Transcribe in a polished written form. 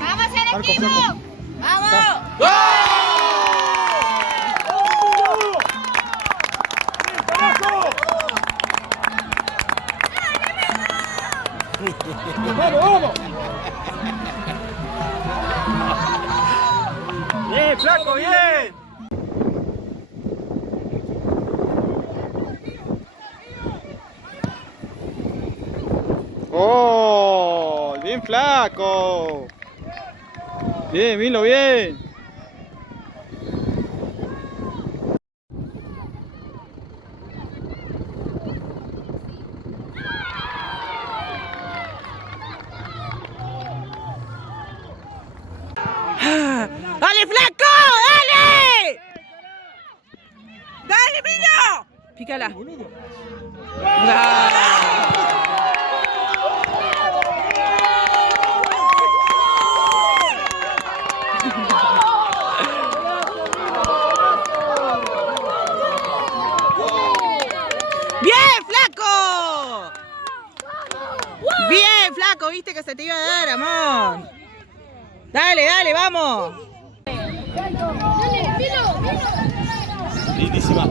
¡Vamos, selectivo! ¡Vamos! ¡Vamos, vamos! ¡Bien, flaco, bien! ¡Oh! ¡Bien, flaco! Bien, Milo, bien. ¡Dale, flaco! ¡Dale! ¡Dale, Milo! Pícala. ¡Bien, flaco! ¡Bien, flaco! ¿Viste que se te iba a dar, amor? Dale, dale, vamos. ¡Dale, Milo! Lindísima.